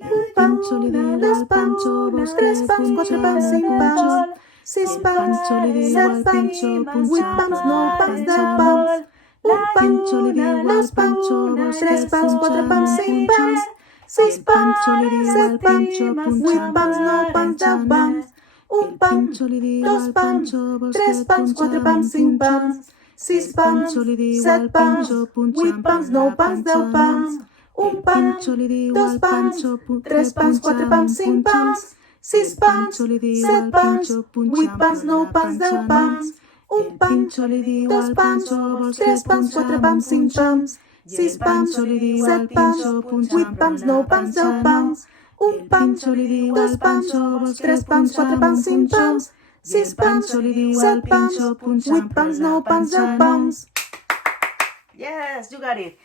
Un pancho, dos pams, tres pams, quatre pams, cinc pams, sis pams, set pams, vuit pams, nou pams, 10 pams. Un pancho, dos pams, tres pams, quatre pams, cinc pams, sis pams, set pams, vuit pams, nou pams, 10 pams. Un pam, dos pams, tres pams, quatre pams, cinc pams, sis pams, set pams, vuit pams, nou pams, 10 pams. Un pam, dos pams, tres pams, quatre pams, cinc pams, sis pams, set pams, vuit pams, nou pams, 10 pams. Un pam, dos pams, tres pams, quatre pams, cinc pams, sis pams, set pams, vuit pams, nou pams, 10 pams. Un pam, dos pams, tres pams, quatre pams, cinc pams, sis pams, set pams, vuit pams, nou pams, 10 pams. Yes, you got it.